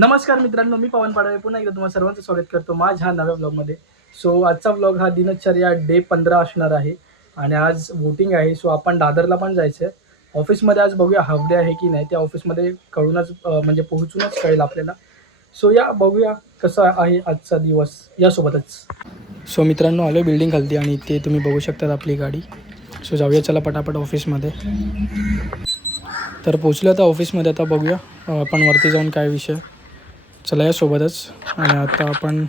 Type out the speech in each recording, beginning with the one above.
नमस्कार मित्रांनो, मी पवन पाडवे पुन्हा एकदा तुम्हाला सर्वांचं स्वागत करतो माझ्या नव्या ब्लॉगमध्ये. सो आजचा ब्लॉग हा दिनचर्या डे 15 असणार आहे आणि आज वोटिंग आहे. सो आपण दादरला पण जायचं आहे. ऑफिसमध्ये आज बघूया हाफ डे आहे की नाही, त्या ऑफिसमध्ये कळूनच म्हणजे पोहोचूनच कळेल आपल्याला. सो या बघूया कसा आहे आजचा दिवस यासोबतच. सो मित्रांनो, आलो बिल्डिंग खालती आणि ते तुम्ही बघू शकतात आपली गाडी. सो जाऊया चला पटापट ऑफिसमध्ये. तर पोचलो आता ऑफिसमध्ये. आता बघूया आपण वरती जाऊन काय विषय. चला या सोबतच. आणि आता आपण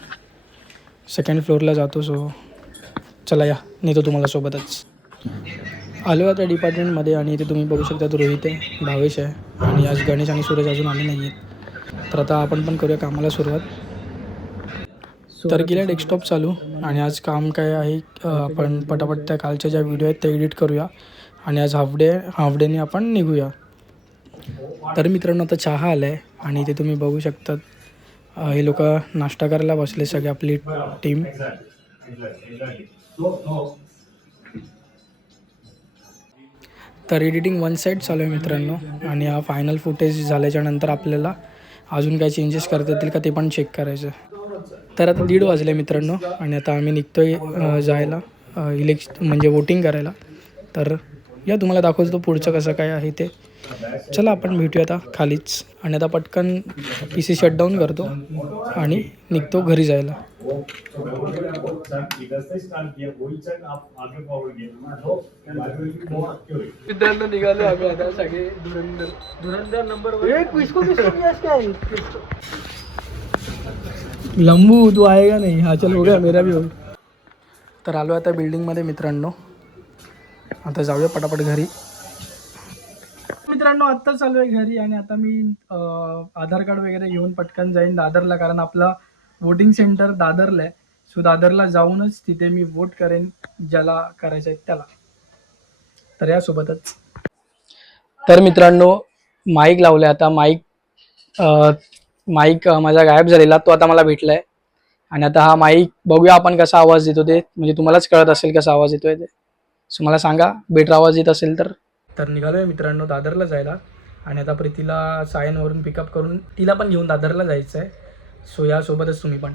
सेकंड फ्लोअरला जातो. सो चला या, नेतो तुम्हाला सोबतच. आलो आता डिपार्टमेंटमध्ये आणि इथे तुम्ही बघू शकता रोहित आहे, भावेश आहे आणि आज गणेश आणि सूरज अजून आले नाही आहेत. तर आता आपण पण करूया कामाला सुरुवात. तर गेल्या डेस्कटॉप चालू आणि आज काम काय आहे, आपण पटापट त्या कालच्या ज्या व्हिडिओ आहेत त्या एडिट करूया आणि आज हाफ डेने आपण निघूया. तर मित्रांनो, आता चहा आला आहे आणि इथे तुम्ही बघू शकतात हे लोक नाश्ता करायला बसले, सगळी आपली टीम. तर एडिटिंग वन साईड चालू आहे मित्रांनो आणि हा फायनल फुटेज झाल्याच्यानंतर आपल्याला अजून काय चेंजेस करता येतील का ते पण चेक करायचं. तर आता 1:30 वाजले मित्रांनो आणि आता आम्ही निघतो आहे जायला म्हणजे वोटिंग करायला. तर या तुम्हाला दाखवतो पुढचं कसं काय आहे ते. चला आपण भेटूया आता खालीच. आणि आता पटकन PC शटडाऊन करतो आणि निघतो घरी जायला. मित्रांनो, निघालो आम्ही आता सगळे धुरंधर नंबर लंबू तू आहे का नाही. हा चल हो गया मेरा भी हो. तर आलो आता बिल्डिंगमध्ये मित्रांनो. आता जाऊया पटापट घरी. मित्रांनो, आत्ता चालू आहे घरी आणि आता मी आधार कार्ड वगैरे घेऊन पटकन जाईन दादरला, कारण आपला वोटिंग सेंटर दादरला आहे. सो दादरला जाऊनच तिथे मी वोट करेन ज्याला करायचं आहे त्याला. तर यासोबतच तर मित्रांनो, माईक लावले आता. माईक माझा गायब झालेला, तो आता मला भेटला आहे. आणि आता हा माईक बघूया आपण कसा आवाज देतो ते, म्हणजे तुम्हालाच कळत असेल कसा आवाज येतोय ते. सो मला सांगा बेटर आवाज येत असेल तर. तर निघालो आहे मित्रांनो दादरला जायला आणि आता प्रीतीला सायनवरून पिकअप करून तिला पण घेऊन दादरला जायचं आहे. सो यासोबतच तुम्ही पण.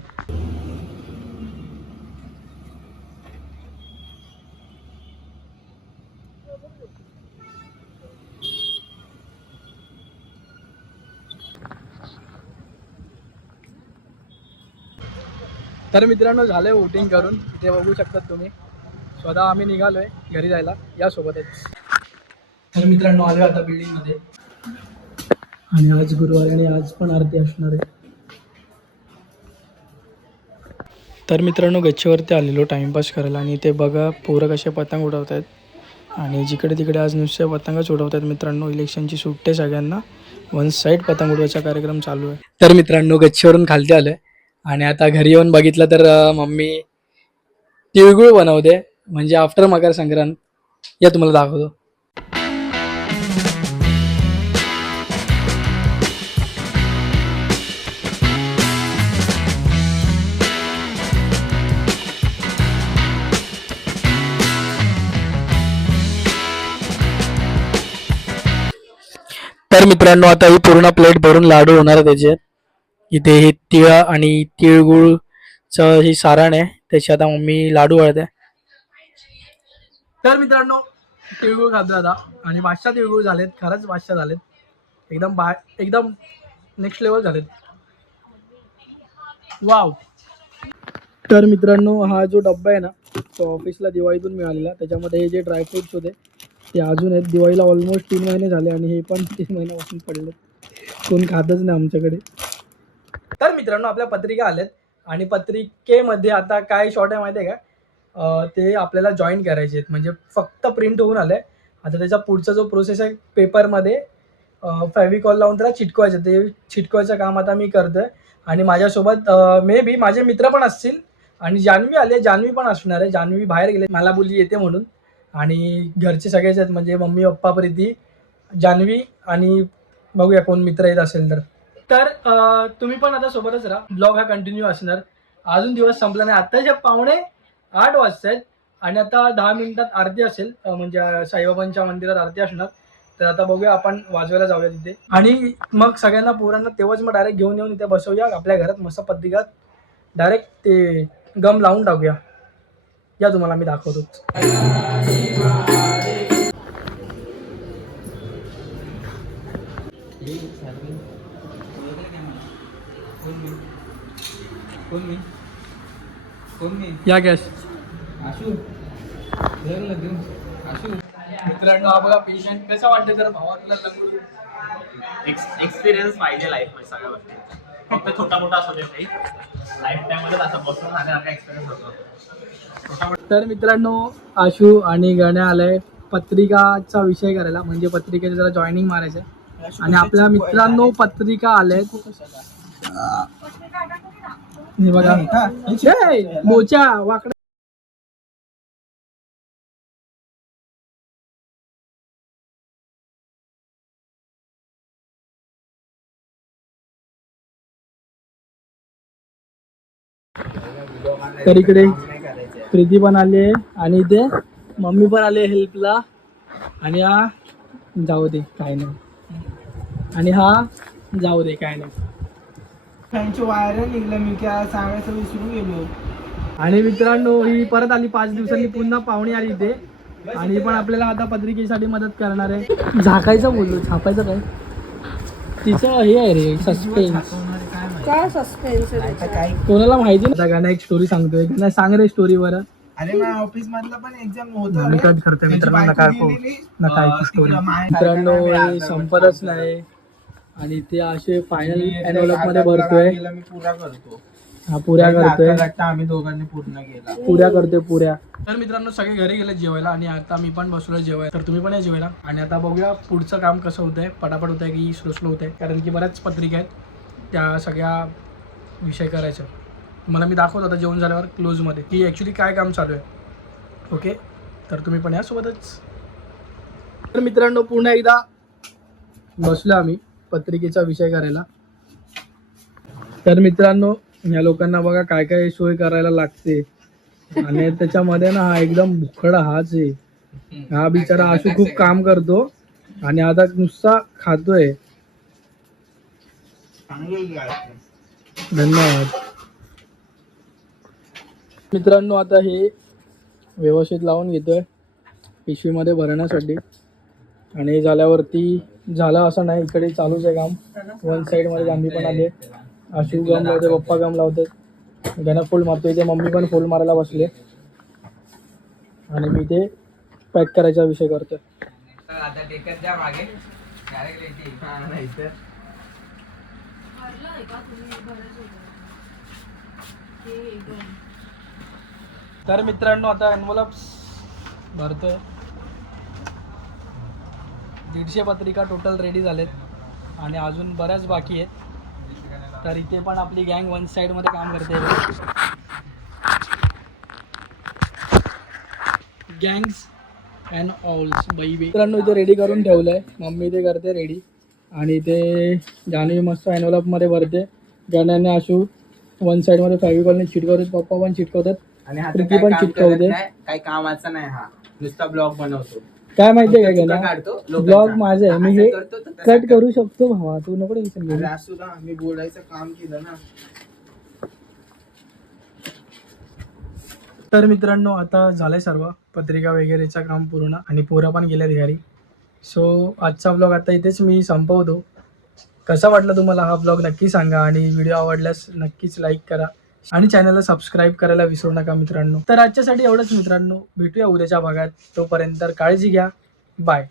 तर मित्रांनो, झालं आहे वोटिंग करून, इथे बघू शकतात तुम्ही. स्वतः आम्ही निघालो आहे घरी जायला यासोबतच. तर मित्रांनो, आलो आता बिल्डिंगमध्ये आणि आज गुरुवार आणि आज पण आरती असणार आहे. तर मित्रांनो, गच्चीवरती आलेलो टाईमपास करायला आणि ते बघा पोरं कसे पतंग उडवत आहेत आणि जिकडे तिकडे आज नुसते पतंगच उडवत आहेत मित्रांनो. इलेक्शनची सुट्टी आहे सगळ्यांना. वन साईड पतंग उडवायचा कार्यक्रम चालू आहे. तर मित्रांनो, गच्चीवरून खालती आलं आणि आता घरी येऊन बघितलं तर मम्मी तिळगुळ बनवते, म्हणजे आफ्टर मकर संक्रांत. या तुम्हाला दाखवतो. तर मित्रांनो, आता ही पूर्ण प्लेट भरून लाडू होणार आहे त्याचे. इथे हे तिळ आणि तिळगुळचं ही सारण आहे, त्याची आता मम्मी लाडू वळते. तर मित्रांनो, तिळगुळ खातो आता आणि बादशाह तिळगुळ झालेत, खरंच बादशाह झालेत. एकदम नेक्स्ट लेवल झालेत. वाव. तर मित्रांनो, हा जो डब्बा आहे ना, तो ऑफिसला दिवाळीतून मिळालेला. त्याच्यामध्ये हे जे ड्रायफ्रुट्स होते ते अजून आहेत. दिवाळीला ऑलमोस्ट 3 महिने झाले आणि हे पण 3 महिन्यापासून पडले. कोण खातच नाही आमच्याकडे. तर मित्रांनो, आपल्या पत्रिका आल्यात आणि पत्रिकेमध्ये आता काय शॉर्ट आहे माहिती आहे का, ते आपल्याला जॉईन करायचे आहेत. म्हणजे फक्त प्रिंट होऊन आलं आहे. आता त्याचा पुढचा जो प्रोसेस आहे, पेपरमध्ये फेविकॉल लावून त्याला चिटकवायचं. ते चिटकवायचं काम आता मी करतो आहे आणि माझ्यासोबत मे बी माझे मित्र पण असतील आणि जान्हवी आले, जान्हवी पण असणार आहे. जान्हवी बाहेर गेले, मला बोलली येते म्हणून. आणि घरचे सगळेच आहेत, म्हणजे मम्मी पप्पा, प्रीती, जान्हवी आणि बघूया कोण मित्र येत असेल तर. तर तुम्ही पण आता सोबतच राहा. ब्लॉग हा कंटिन्यू असणार. अजून दिवस संपला नाही. आत्ताच्या 7:45 वाजता आहेत आणि आता 10 मिनिटात आरती असेल, म्हणजे साईबाबांच्या मंदिरात आरती असणार. तर आता बघूया आपण वाजवायला जाऊया तिथे आणि मग सगळ्यांना पोरांना तेव्हाच मग डायरेक्ट घेऊन येऊन इथे बसवूया आपल्या घरात मस्त पत्रिकात डायरेक्ट ते गम लावून टाकूया. या तुम्हाला मी दाखवतो. या गॅस मित्रांनो हा बघा पेशंट कसा वाटतं जर भावाला लंगडून. एक्सपिरियन्स पाहिजे लाईफ मध्ये सगळ्या गोष्टी. फक्त छोटा मोठा असू दे काही लाईफ टाइम मध्ये असं बसून राहण्यासारखा एक्सपिरियन्स होतो. तर मित्रांनो आशू आणि गण्या आलाय पत्रिकाचा विषय करायला म्हणजे पत्रिकेचं जरा जॉईनिंग मारायचं आणि आपल्या मित्रांनो पत्रिका आल्यात. हे बघा मोच्या वाकडा. तर इकडे प्रीती पण आली आहे आणि इथे मम्मी पण आले हेल्पला आणि हा जाऊ दे काय नाही आणि हा जाऊ दे काय नाही. त्यांची व्हायरल निघलं मी काय सांगायचं विसरून गेलो. आणि मित्रांनो ही परत आली 5 दिवसांनी पुन्हा पाहुणी आली इथे आणि पण आपल्याला आता पत्रिकेसाठी मदत करणार आहे. झाकायचं बोललो छापायचं काय तिचं हे आहे रे सस्पेन्स. काय सस्पेन्स कोणाला माहिती नाही. गाणं एक स्टोरी सांगतोय गाणं सांग रे स्टोरी वर. अरे माझ्या ऑफिस मधलं पण एक्झाम होतं. मी कट करतोय मित्रांनो नका स्टोरी. मित्रांनो हे संपतच नाही आणि ते असे फायनल एनवलप मध्ये भरतोय. मी पुरा करतो. हा पुऱ्या करतोय आम्ही दोघांनी पूर्ण केला. पुऱ्या करतोय पुऱ्या. तर मित्रांनो सगळे घरी गेले जेवायला आणि आता मी पण बसलोय जेवायला. तर तुम्ही पण या जेवायला आणि आता बघूया पुढचं काम कसं होतंय. पटापट होतंय की स्लो स्लो होतंय कारण की बऱ्याच पत्रिका आहेत त्या सगळ्या विषय करायचं. मला मी दाखवतो आता जेवण झाल्यावर क्लोजमध्ये की ॲक्च्युली काय काम चालू आहे. ओके तर तुम्ही पण यासोबतच. तर मित्रांनो पुन्हा एकदा बसलो आम्ही पत्रिकेचा विषय करायला. तर मित्रांनो या लोकांना बघा काय काय सोय करायला लागते आणि त्याच्यामध्ये ना हा एकदम भुकडा हाच आहे. हा बिचारा आशू खूप काम करतो आणि आता नुसता खातोय. धन्यवाद मित्रांनो. आता हे व्यवस्थित लावून घेतोय पिशवीमध्ये भरण्यासाठी आणि झाल्यावरती झालं असं नाही इकडे चालूच आहे काम. वन साईडमध्ये आम्ही पण आले. आशू गम लावते पप्पा गम लावते गणा फुल मारतो. इथे मम्मी पण फुल मारायला बसले आणि मी ते पॅक करायचा विषय करतोय. तर मित्रांनो आता एनवलप्स भरतोय. 150 पत्रिका टोटल रेडी झालेत आणि अजून बऱ्याच बाकी आहेत. तर इथे पण आपली गँग वन साईडमध्ये काम करते. गँग्स अँड ऑल्स बाई. मित्रांनो इथे रेडी करून ठेवलं आहे. मम्मी इथे करते रेडी आणि ते जान्हवी मस्त एनवलपमध्ये भरते. गाण्याने आशू वन साईडमध्ये फेविकॉलने चिटकवतात. पप्पा पण चिटकवतात आणि हा प्रीती पण चिटकवते. काही कामाचा नाही. हा नुसता ब्लॉग बनवतो. काय माहितीये काय गाणं काढतो ब्लॉग माझं आहे. मी हे कट करू शकतो भावा तू नको टेन्शन घेऊ. मी बोलायचं काम केलं ना. तर मित्रांनो आता झालंय सर्व पत्रिका वगैरेचं काम पूर्ण आणि पोरं पण गेल्यात घरी. सो आजचा ब्लॉग आता इथेच मी संपवतो. कसा वाटला तुम्हाला हा ब्लॉग नक्की सांगा आणि व्हिडिओ आवडल्यास नक्कीच लाईक करा आणि चॅनलला सबस्क्राईब करायला विसरू नका मित्रांनो. तर आजच्यासाठी एवढंच मित्रांनो. भेटूया उद्याच्या भागात. तोपर्यंत काळजी घ्या. बाय.